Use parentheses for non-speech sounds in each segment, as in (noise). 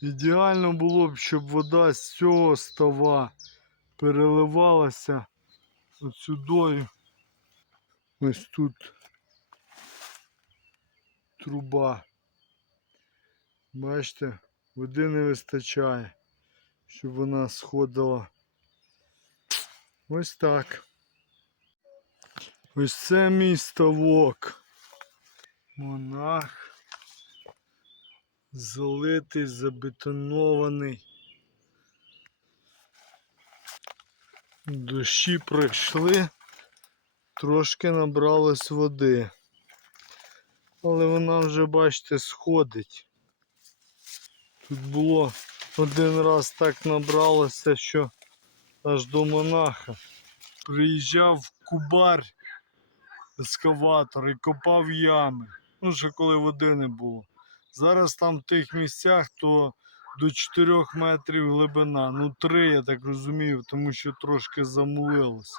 Ідеально було б, щоб вода з цього става переливалася от сюдою. Ось тут труба. Бачите, води не вистачає, щоб вона сходила. Ось так. Ось це мій ставок. Монах. Залитий, забетонований. Дощі пройшли, трошки набралось води. Але вона вже, бачите, сходить. Тут було один раз так набралося, що аж до монаха. Приїжджав кубар ескаватор і копав ями. Ну, ще коли води не було. Зараз там в тих місцях то до 4 метрів глибина. Ну 3, я так розумію, тому що трошки замулилося.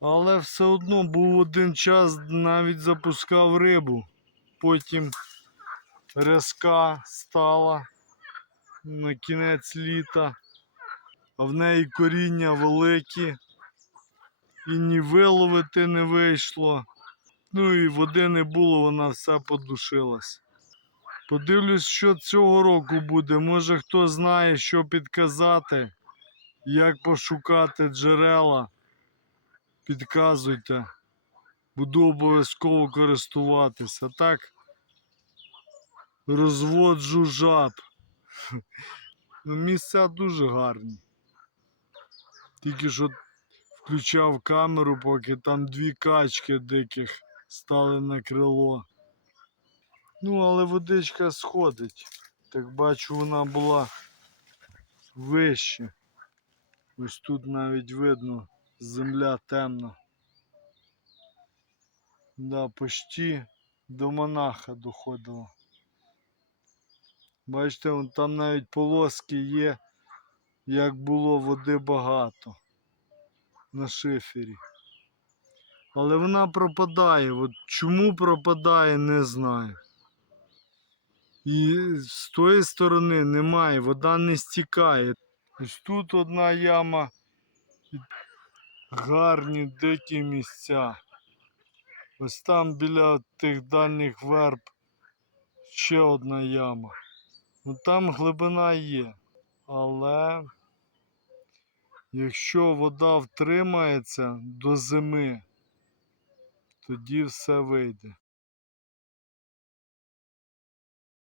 Але все одно був один час, навіть запускав рибу. Потім резка стала на кінець літа, а в неї коріння великі. І ні виловити не вийшло. Ну і води не було, вона вся подушилась. Подивлюсь, що цього року буде. Може хто знає, що підказати, як пошукати джерела. Підказуйте. Буду обов'язково користуватися. Так розводжу жаб. (laughs) Ну, місця дуже гарні. Тільки що включав камеру, поки там дві качки диких стали на крило. Ну, але водичка сходить. Так бачу, вона була вище. Ось тут навіть видно, земля темна. Да, почти до монаха доходило. Бачите, там навіть полоски є, як було води багато на шифері. Але вона пропадає. От чому пропадає, не знаю. І з тої сторони немає, вода не стікає. Ось тут одна яма, гарні дикі місця. Ось там біля тих дальніх верб ще одна яма. Ну там глибина є. Але якщо вода втримається до зими, тоді все вийде.